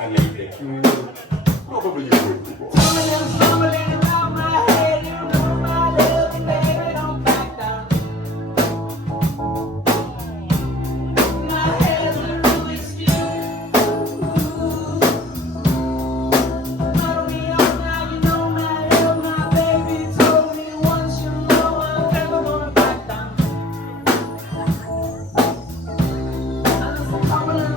I need the cue. Probably you will be born. Tumbling around my head, you know my love, baby, don't back down. My head's a Rubik's cube. Follow me on now, you know my love, my baby told me once, you know I'm never gonna back down. I'm just tumbling.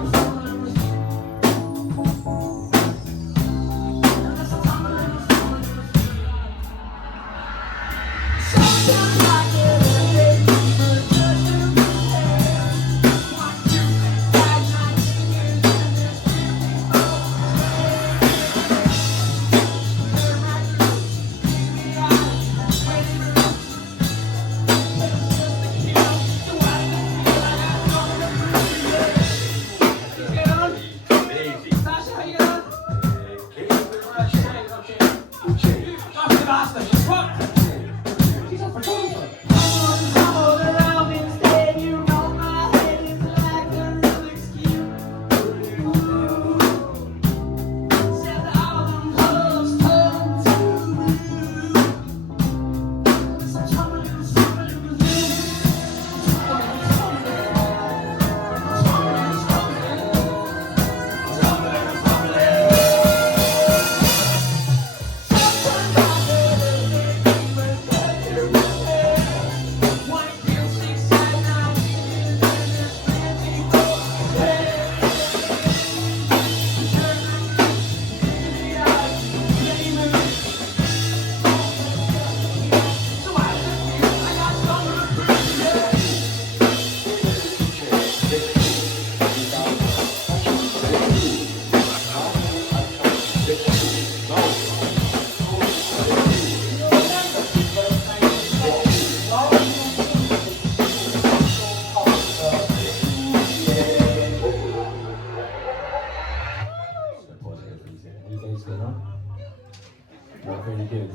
Not very good.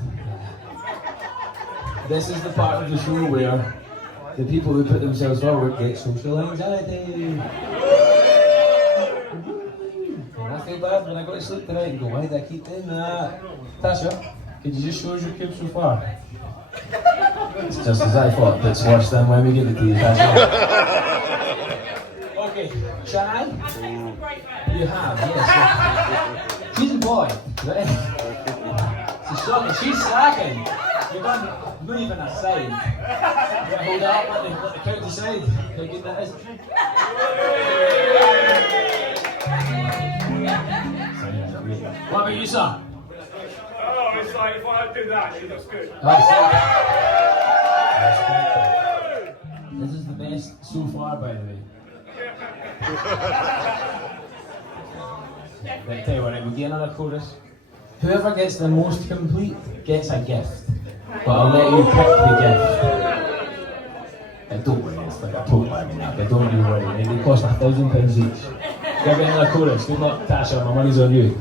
This is the part of the show where the people who put themselves forward get social anxiety. And I feel bad when I go to sleep tonight and go, why did I keep doing that? Tasha, could you just show us your cube so far? It's just as I thought, it's worse than when we give it to you, Tasha. Okay, Shannon? You have, yes. She's a boy, right? She's shocking, she's slacking. You're not even a sign. You hold up, let the crowd decide how good that is. What about you, sir? Oh, it's like if I do that, she looks good. This is the best so far, by the way. Right, tell you what, we'll get another chorus. Whoever gets the most complete gets a gift. But I'll let you pick the gift. And don't worry, it's like a tote bag and that, but don't you worry, they cost £1,000 each. Give me another chorus. Good luck, Tasha, my money's on you.